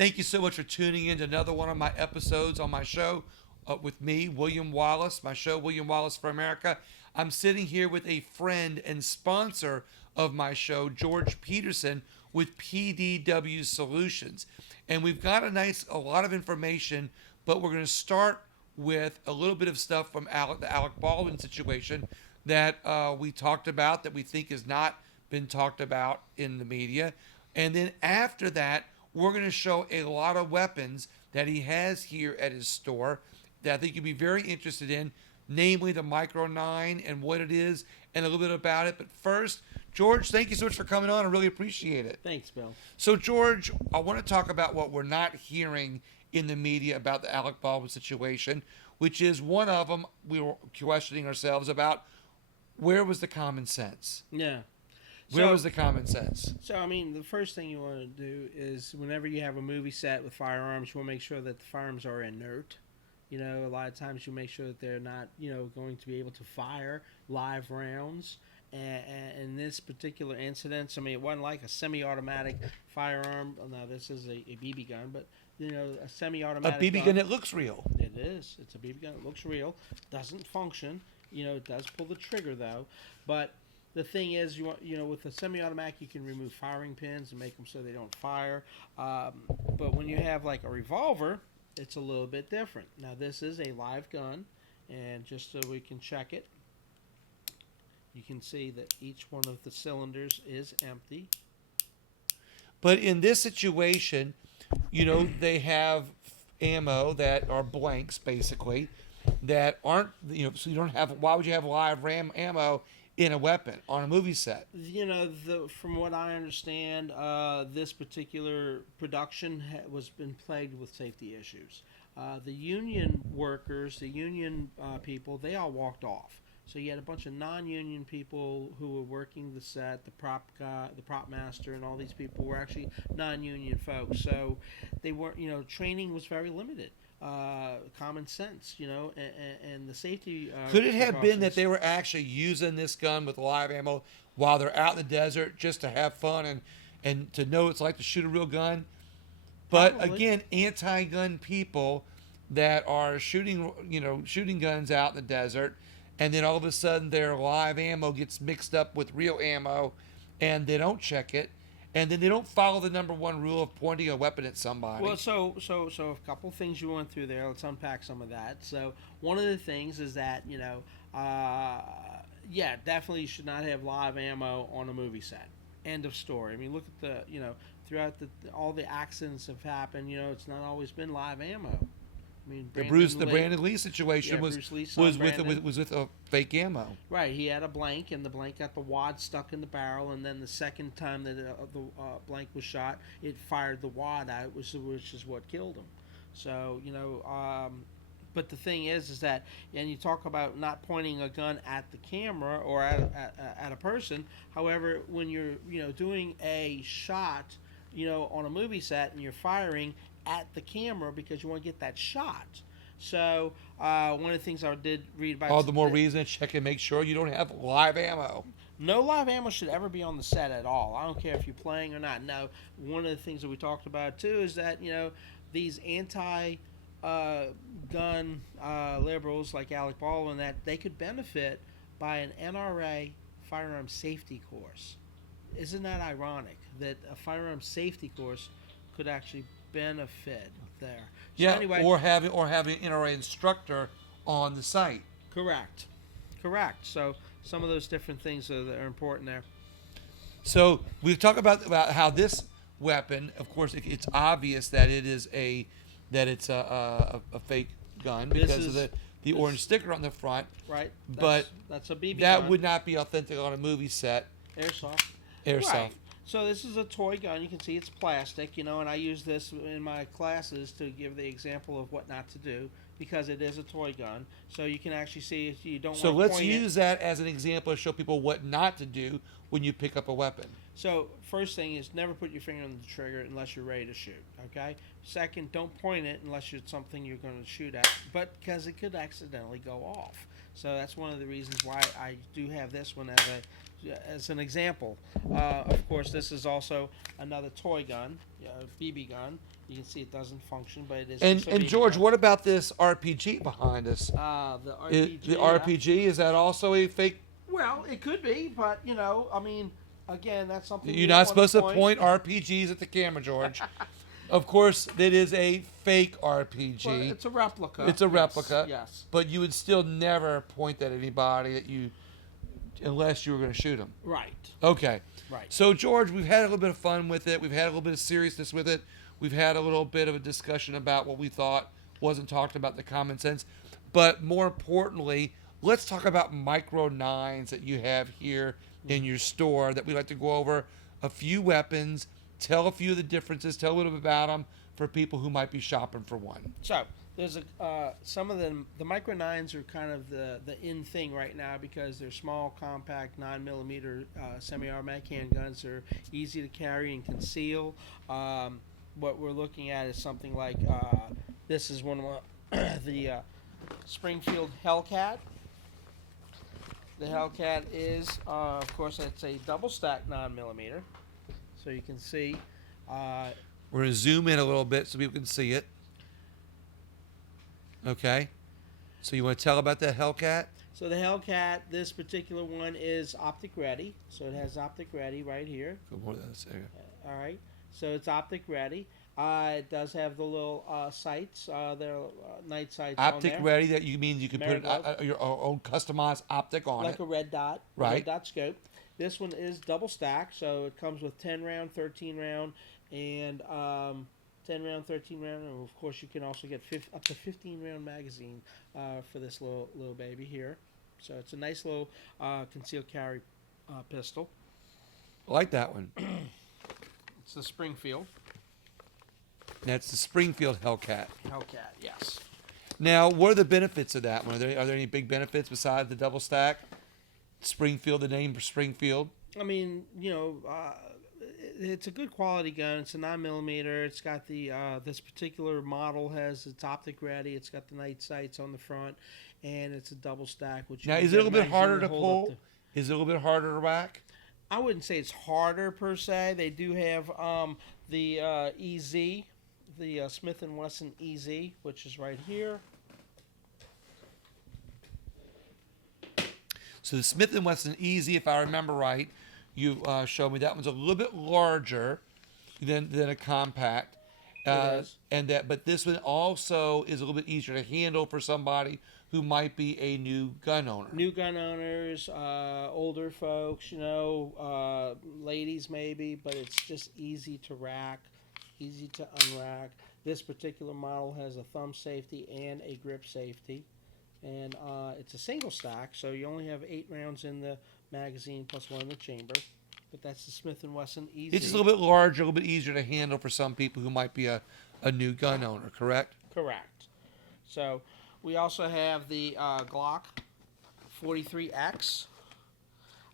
Thank you so much for tuning in to another one of my episodes on my show with me, William Wallace, my show, William Wallace for America. I'm sitting here with a friend and sponsor of my show, George Peterson, with PDW Solutions. And we've got a lot of information, but we're going to start with a little bit of stuff from the Alec Baldwin situation that we talked about that we think has not been talked about in the media. And then after that, we're going to show a lot of weapons that he has here at his store that I think you'll be very interested in, namely the Micro 9 and what it is and a little bit about it. But first, George, thank you so much for coming on. I really appreciate it. Thanks, Bill. So, George, I want to talk about what we're not hearing in the media about the Alec Baldwin situation, which is one of them we were questioning ourselves about where was the common sense? Yeah. Where was the common sense? So, I mean, the first thing you want to do is whenever you have a movie set with firearms, you want to make sure that the firearms are inert. You know, a lot of times you make sure that they're not, going to be able to fire live rounds. And in this particular incident, I mean, it wasn't like a semi-automatic firearm. Now, this is a BB gun, but, a semi-automatic A BB gun that looks real. It is. It's a BB gun. It looks real. Doesn't function. It does pull the trigger, though. But the thing is, with a semi-automatic, you can remove firing pins and make them so they don't fire. But when you have, like, a revolver, it's a little bit different. Now, this is a live gun, and just so we can check it, you can see that each one of the cylinders is empty. But in this situation, they have ammo that are blanks, basically, that aren't, so you don't have, why would you have live ammo in a weapon on a movie set? From what I understand, this particular production was been plagued with safety issues. The union workers, the union people, they all walked off. So you had a bunch of non-union people who were working the set, the prop guy, the prop master, and all these people were actually non-union folks. So they weren't, training was very limited. Common sense, and the safety. Could it have been that they were actually using this gun with live ammo while they're out in the desert just to have fun and to know what it's like to shoot a real gun? But Probably. Again, anti-gun people that are shooting guns out in the desert, and then all of a sudden their live ammo gets mixed up with real ammo, and they don't check it. And then they don't follow the number one rule of pointing a weapon at somebody. Well, so a couple things you went through there. Let's unpack some of that. So one of the things is that definitely you should not have live ammo on a movie set. End of story. I mean, look at throughout all the accidents have happened. It's not always been live ammo. I mean, the Brandon Lee situation was with a fake ammo. Right, he had a blank, and the blank got the wad stuck in the barrel, and then the second time that the blank was shot, it fired the wad out, which is what killed him. So but the thing is that, and you talk about not pointing a gun at the camera or at a person. However, when you're doing a shot, on a movie set and you're firing at the camera because you want to get that shot. So one of the things I did read about all the more reason to check and make sure you don't have live ammo. No live ammo should ever be on the set at all. I don't care if you're playing or not. Now, one of the things that we talked about too is that these anti gun liberals like Alec Baldwin, that they could benefit by an NRA firearm safety course. Isn't that ironic that a firearm safety course could actually benefit there? So anyway, or having an NRA instructor on the site. Correct. So some of those different things that are important there. So we've talked about how this weapon, of course, it's obvious that it's a fake gun because of the orange sticker on the front. Right. But that's a BB that gun. would not be authentic on a movie set. Airsoft. Right. So this is a toy gun. You can see it's plastic, and I use this in my classes to give the example of what not to do because it is a toy gun. So you can actually see if you don't want to So let's point use that as an example to show people what not to do when you pick up a weapon. So first thing is never put your finger on the trigger unless you're ready to shoot, okay? Second, don't point it unless it's something you're going to shoot at, but because it could accidentally go off. So that's one of the reasons why I do have this one as an example. Of course, this is also another toy gun, BB gun. You can see it doesn't function, but it is. And George, what about this RPG behind us? The RPG. The RPG, is that also a fake? Well, it could be, but I mean, again, that's something. You're not supposed to point RPGs at the camera, George. Of course, it is a fake RPG. Well, it's a replica. It's a replica. Yes. But you would still never point that at anybody unless you were going to shoot them. Right. Okay. Right. So, George, we've had a little bit of fun with it. We've had a little bit of seriousness with it. We've had a little bit of a discussion about what we thought wasn't talked about, the common sense. But more importantly, let's talk about micro 9's that you have here in your store that we like to go over. A few weapons, tell a few of the differences, tell a little bit about them for people who might be shopping for one. So there's some of them. The micro 9's are kind of the in thing right now because they're small, compact, 9mm semi-automatic handguns. They're easy to carry and conceal. What we're looking at is something like this is one of the Springfield Hellcat. The Hellcat is, of course, it's a double stack 9mm. So you can see. We're going to zoom in a little bit so people can see it. Okay. So you want to tell about that Hellcat? So the Hellcat, this particular one is optic ready. So it has optic ready right here. Go more than that. All right. So it's optic ready. It does have the little sights. They're night sights Optic on there. ready, that you mean you can put your own customized optic on like it. a red dot. Right. Red dot scope. This one is double stack, so it comes with 10 round, 13 round, and 10 round, 13 round, and of course you can also get up to 15 round magazine for this little baby here. So it's a nice little concealed carry pistol. I like that one. It's the Springfield. That's the Springfield Hellcat. Hellcat, yes. Now, what are the benefits of that one? Are there any big benefits besides the double stack? Springfield, the name for Springfield. I mean, it's a good quality gun. It's a 9mm. It's got the this particular model has its optic ready. It's got the night sights on the front, and it's a double stack. Which now, is it a little bit harder to pull? Is it a little bit harder to rack? I wouldn't say it's harder per se. They do have the EZ, the Smith & Wesson EZ, which is right here. So the Smith & Wesson EZ, if I remember right, you showed me that one's a little bit larger than a compact. It is. But this one also is a little bit easier to handle for somebody who might be a new gun owner. New gun owners, older folks, ladies maybe, but it's just easy to rack, easy to unrack. This particular model has a thumb safety and a grip safety. And it's a single stack, so you only have 8 rounds in the magazine plus 1 in the chamber. But that's the Smith & Wesson EZ. It's just a little bit larger, a little bit easier to handle for some people who might be a new gun owner, correct? Correct. So we also have the Glock 43X.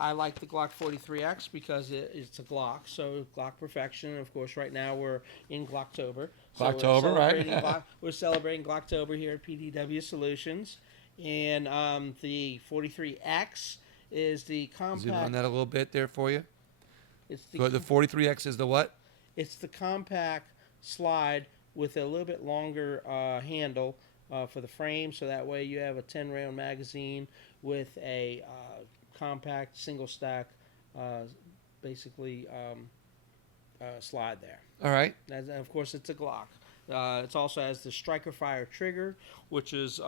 I like the Glock 43X because it's a Glock, so Glock perfection. Of course, right now we're in Glocktober. Glocktober, right? We're celebrating Glocktober here at PDW Solutions. And the 43X is the compact. Zoom on that a little bit there for you. It's the 43X is the what? It's the compact slide with a little bit longer handle for the frame, so that way you have a 10-round magazine with a compact single stack, basically slide there. All right. And of course, it's a Glock. It also has the striker fire trigger, which is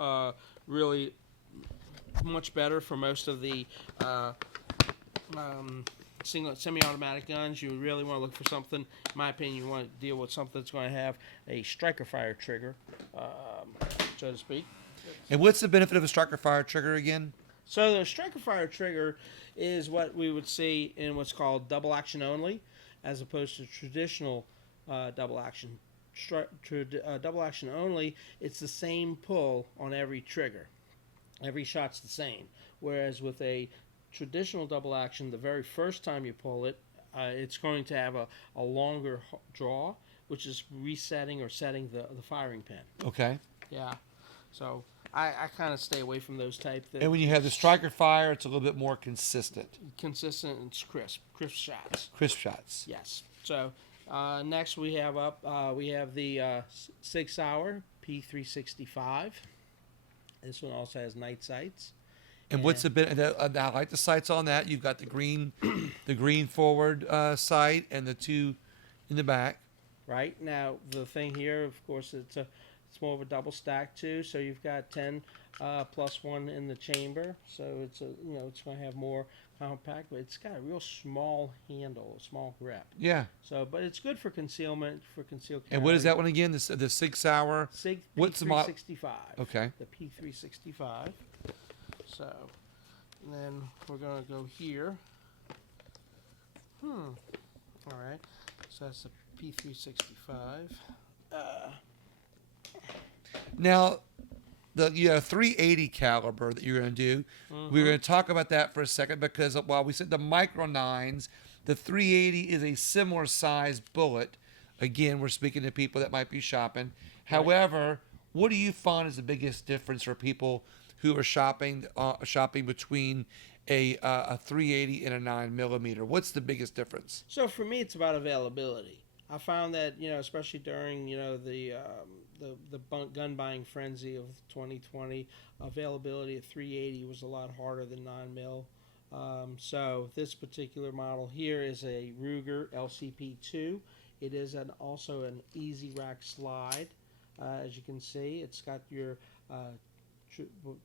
really much better for most of the single semi-automatic guns. You really want to look for something, in my opinion, you want to deal with something that's going to have a striker fire trigger, so to speak. And what's the benefit of a striker fire trigger again? So the striker fire trigger is what we would see in what's called double action only, as opposed to traditional double action. Double action only, it's the same pull on every trigger. Every shot's the same. Whereas with a traditional double action, the very first time you pull it, it's going to have a longer draw, which is resetting or setting the firing pin. Okay. Yeah. So I kind of stay away from those type things. And when you have the striker fire, it's a little bit more consistent. Consistent and crisp shots. Crisp shots. Yes. So Next we have the 6-hour P365. This one also has night sights. And what's the bit? I like the sights on that. You've got the green, the green forward sight and the two in the back. Right now, the thing here, of course, it's more of a double stack too. So you've got 10 plus 1 in the chamber. So it's it's going to have more compact, but it's got a real small handle, a small grip. Yeah. So, but it's good for concealment, for concealed carry. And what is that one again? The 6-hour. SIG What's the P365. Okay. The P365. So, and then we're going to go here. All right. So that's the P365. Now, the 380 caliber that you're going to do, we're going to talk about that for a second because while we said the micro 9s, the 380 is a similar size bullet. Again, we're speaking to people that might be shopping. Right. However, what do you find is the biggest difference for people who are shopping between a 380 and a 9mm? What's the biggest difference? So for me, it's about availability. I found that especially during the gun buying frenzy of 2020, availability of 380 was a lot harder than 9mm. So this particular model here is a Ruger LCP2. It is also an easy rack slide. As you can see, it's got your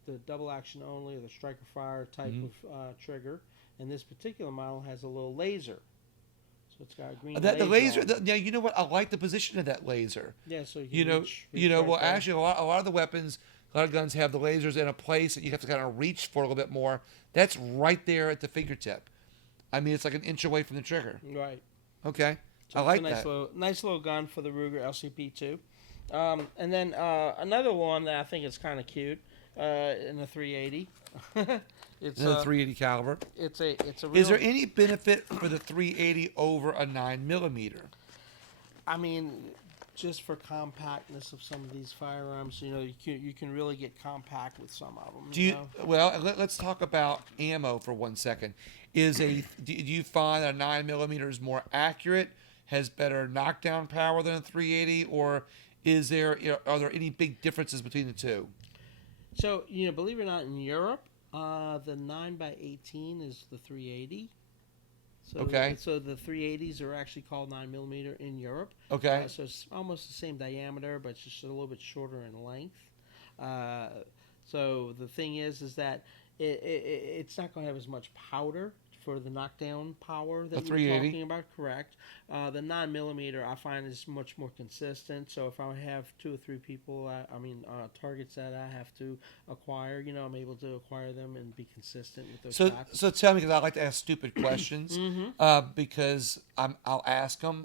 the double action only, or the striker fire type of trigger, and this particular model has a little laser. So it's got a green laser. The laser. Yeah, you know what? I like the position of that laser. Yeah, so you can reach well, right there. actually, a lot of the weapons, a lot of guns have the lasers in a place that you have to kind of reach for a little bit more. That's right there at the fingertip. I mean, it's like an inch away from the trigger. Right. Okay. So I like it's a that. nice little gun for the Ruger LCP2. And then another one that I think is kind of cute in the 380. It's a 380 caliber. It's a real, Is there any benefit for the 380 over a 9mm? I mean, just for compactness of some of these firearms, you can really get compact with some of them. Well, let's talk about ammo for 1 second. Do you find that a 9mm is more accurate, has better knockdown power than a 380, or are there any big differences between the two? So, believe it or not, in Europe, the 9x18 is the 380. So, okay. So the 380s are actually called 9mm in Europe. Okay. So it's almost the same diameter, but it's just a little bit shorter in length. So the thing is that it's not going to have as much powder for the knockdown power that you're talking about. Correct. The 9mm I find is much more consistent. So if I have 2 or 3 people, targets that I have to acquire, I'm able to acquire them and be consistent with those shots. So tell me, because I like to ask stupid questions, because I'll ask them.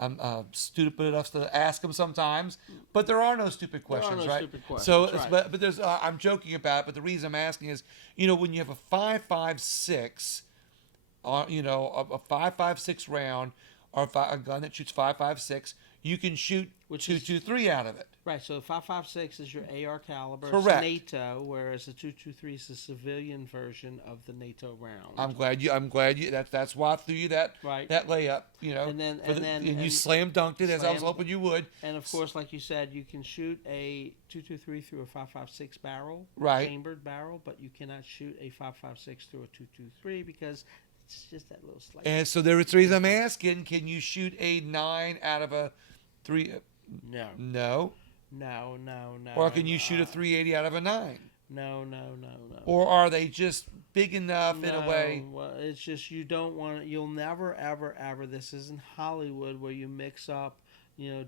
I'm stupid enough to ask them sometimes, but there are no stupid questions, right? Stupid questions, so, right. but there's I'm joking about it, but the reason I'm asking is, when you have a 5.56, a 5.56 round, or a gun that shoots 5.56, you can shoot 223 out of it. Right, so the 5.56 is your AR caliber. Correct. It's NATO, whereas the 223 is the civilian version of the NATO round. I'm glad you. That's why I threw you that layup. And you slam dunked it as I was hoping you would. And of course, like you said, you can shoot a 223 through a 5.56 barrel, chambered barrel, but you cannot shoot a 5.56 through a 223 because it's just that little slight. And so there's the reason I'm asking: can you shoot a 9 out of a 3? No. Or can you shoot a 380 out of a 9? No. Or are they just big enough in a way? Well, it's just you'll never, ever, this isn't Hollywood where you mix up,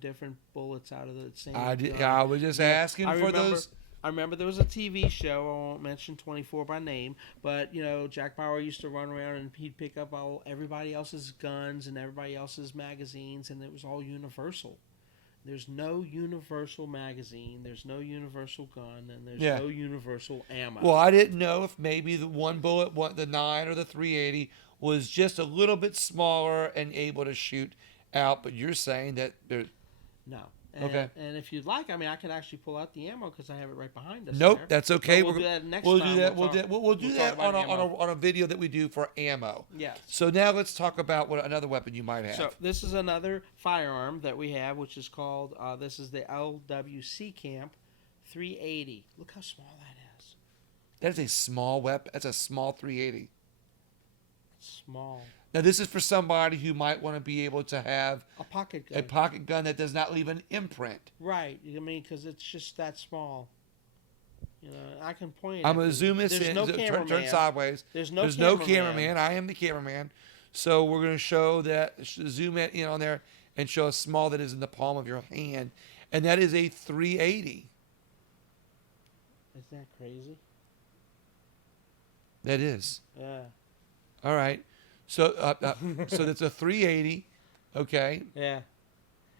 different bullets out of the same gun. I was just asking for those. I remember there was a TV show, I won't mention 24 by name, but, Jack Bauer used to run around and he'd pick up everybody else's guns and everybody else's magazines, and it was all universal. There's no universal magazine, there's no universal gun, and there's no universal ammo. Well, I didn't know if maybe the one bullet, the 9 or the 380, was just a little bit smaller and able to shoot out, but you're saying that there's... No. And, Okay. And if you'd like, I mean, I could actually pull out the ammo because I have it right behind us. Nope, there. that's okay. But we'll do that next we'll time. do that. We'll do talk that about on a video that we do for ammo. Yes. So now let's talk about what another weapon you might have. So this is another firearm that we have, which is called, this is the LWC Camp 380. Look how small that is. That is a small weapon. That's a small 380. Small. Now this is for somebody who might want to be able to have A pocket gun. a pocket gun that does not leave an imprint. Right. I mean, because it's just that small. You know, I can point. I'm gonna zoom this There's in. no turn cameraman. sideways. There's no cameraman. I am the cameraman. So we're gonna show that. Zoom it in on there and show a small that is in the palm of your hand, and that is a 380. Isn't that crazy? That is. Yeah. All right. So so that's a 380. Okay. Yeah.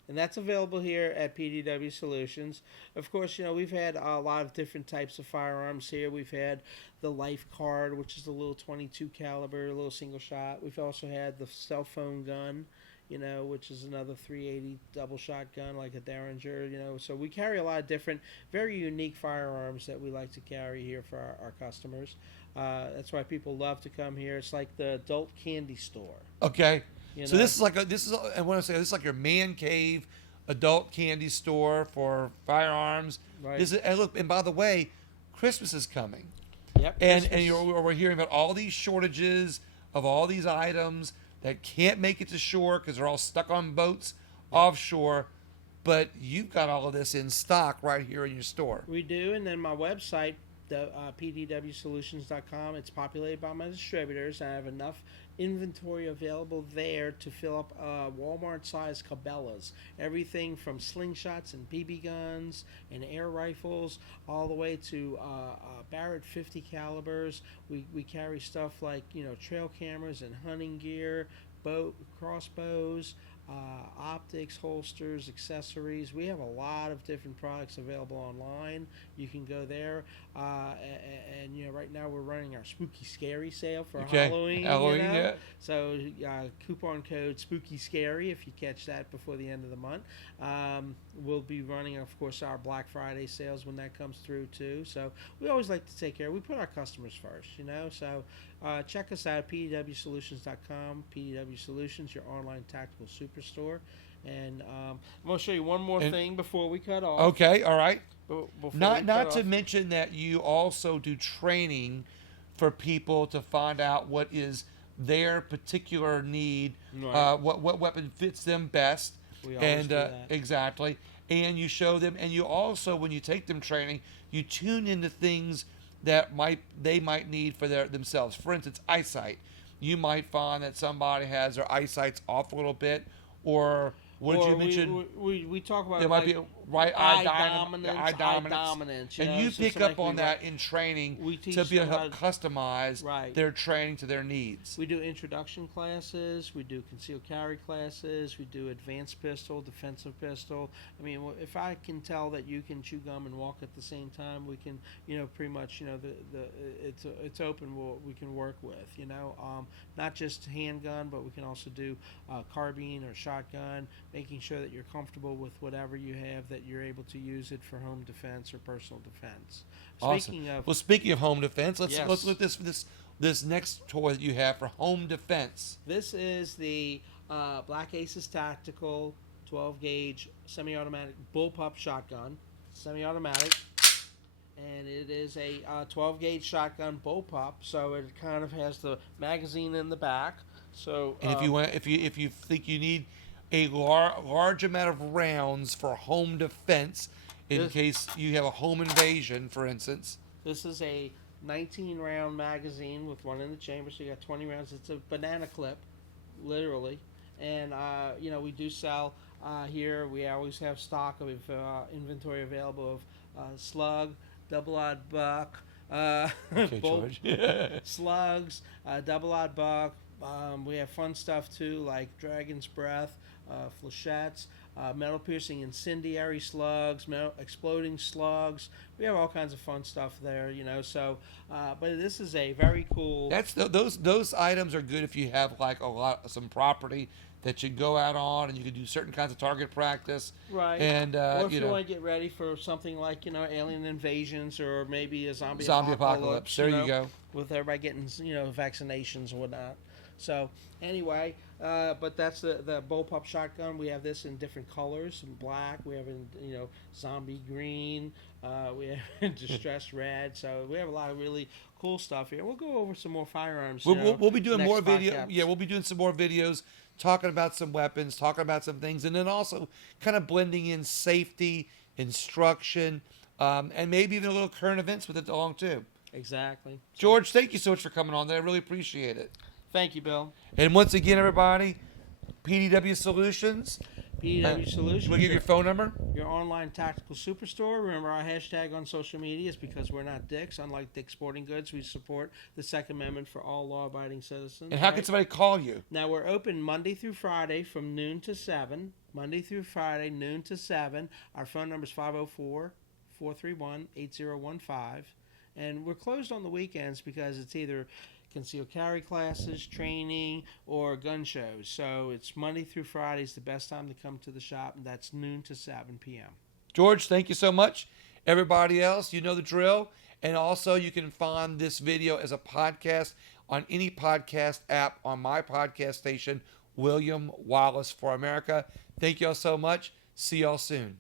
And that's available here at PDW Solutions. Of course, you know, we've had a lot of different types of firearms here. We've had the Life Card, which is a little 22 caliber, a little single shot. We've also had the cell phone gun, you know, which is another 380 double shot gun like a Derringer, you know. So we carry a lot of different, very unique firearms that we like to carry here for our customers. That's why people love to come here. It's like the adult candy store. Okay. You So know? I want to say this is like your man cave, adult candy store for firearms. Right. This is, and look, and by the way, Christmas is coming. Yep. And Christmas. we're hearing about all these shortages of all these items that can't make it to shore because they're all stuck on boats offshore. But you've got all of this in stock right here in your store. We do, and then my website, the pdwsolutions.com, it's populated by my distributors. I have enough inventory available there to fill up Walmart-sized Cabela's. Everything from slingshots and BB guns and air rifles, all the way to Barrett 50 calibers. We carry stuff like, you know, trail cameras and hunting gear, crossbows, optics, holsters, accessories. We have a lot of different products available online. You can go there, and you know, right now we're running our Spooky Scary sale for Halloween. Halloween, you know? yeah. So coupon code Spooky Scary if you catch that before the end of the month. We'll be running, of course, our Black Friday sales when that comes through too. So we always like to take care. We put our customers first, you know. So check us out at pdwsolutions.com. PDW Solutions, your online tactical superstore. And I'm going to show you one more thing before we cut off. Okay, all right. Not to off. mention that you also do training for people to find out what is their particular need, Right. what weapon fits them best. We always do that. Exactly. And you show them, and you also, when you take them training, you tune into things that they might need for themselves. For instance, eyesight. You might find that somebody has their eyesight's off a little bit, or what did you mention? We talk about there might be right eye dominance. You and know, you so pick like up on that in training we teach to be able to them help customize Right. their training to their needs. We do introduction classes. We do concealed carry classes. We do advanced pistol, defensive pistol. I mean, if I can tell that you can chew gum and walk at the same time, we can, you know, pretty much, you know, it's open. We can work with, you know, not just handgun, but we can also do carbine or shotgun, making sure that you're comfortable with whatever you have, that you're able to use it for home defense or personal defense. Awesome. Speaking of home defense, let's look at this next toy that you have for home defense. This is the Black Aces Tactical 12 gauge semi-automatic bullpup shotgun, semi-automatic, and it is a 12 gauge shotgun bullpup. So it kind of has the magazine in the back. So and if you think you need a large amount of rounds for home defense, in case you have a home invasion, for instance. This is a 19-round magazine with one in the chamber, so you got 20 rounds. It's a banana clip, literally. And, you know, we do sell here. We always have stock of inventory available of slug, double-odd buck, George. slugs, double-odd buck. We have fun stuff, too, like Dragon's Breath, flechettes, metal-piercing incendiary slugs, exploding slugs. We have all kinds of fun stuff there, you know. So, but this is a very cool. Those items are good if you have like some property that you can go out on, and you can do certain kinds of target practice. Right. And or if you want to get ready for something like, alien invasions or maybe a zombie apocalypse. There you go. With everybody getting, vaccinations and whatnot. So anyway, but that's the bullpup shotgun. We have this in different colors, in black. We have in zombie green. We have in distressed red. So we have a lot of really cool stuff here. We'll go over some more firearms. We'll be doing more video. video. Yeah, we'll be doing some more videos, talking about some weapons, talking about some things, and then also kind of blending in safety, instruction, and maybe even a little current events with it along too. Exactly. George, thank you so much for coming on there. I really appreciate it. Thank you, Bill. And once again, everybody, PDW Solutions. PDW Solutions. We'll give your phone number. Your online tactical superstore. Remember, our hashtag on social media is because we're not dicks. Unlike Dick Sporting Goods, we support the Second Amendment for all law-abiding citizens. And how can somebody call you? Now, we're open Monday through Friday from noon to 7. Monday through Friday, noon to 7. Our phone number is 504-431-8015. And we're closed on the weekends because it's either concealed carry classes, training, or gun shows. So it's Monday through Friday is the best time to come to the shop, and that's noon to 7 p.m. George, thank you so much. Everybody else, you know the drill. And also, you can find this video as a podcast on any podcast app on my podcast station, William Wallace for America. Thank you all so much. See y'all soon.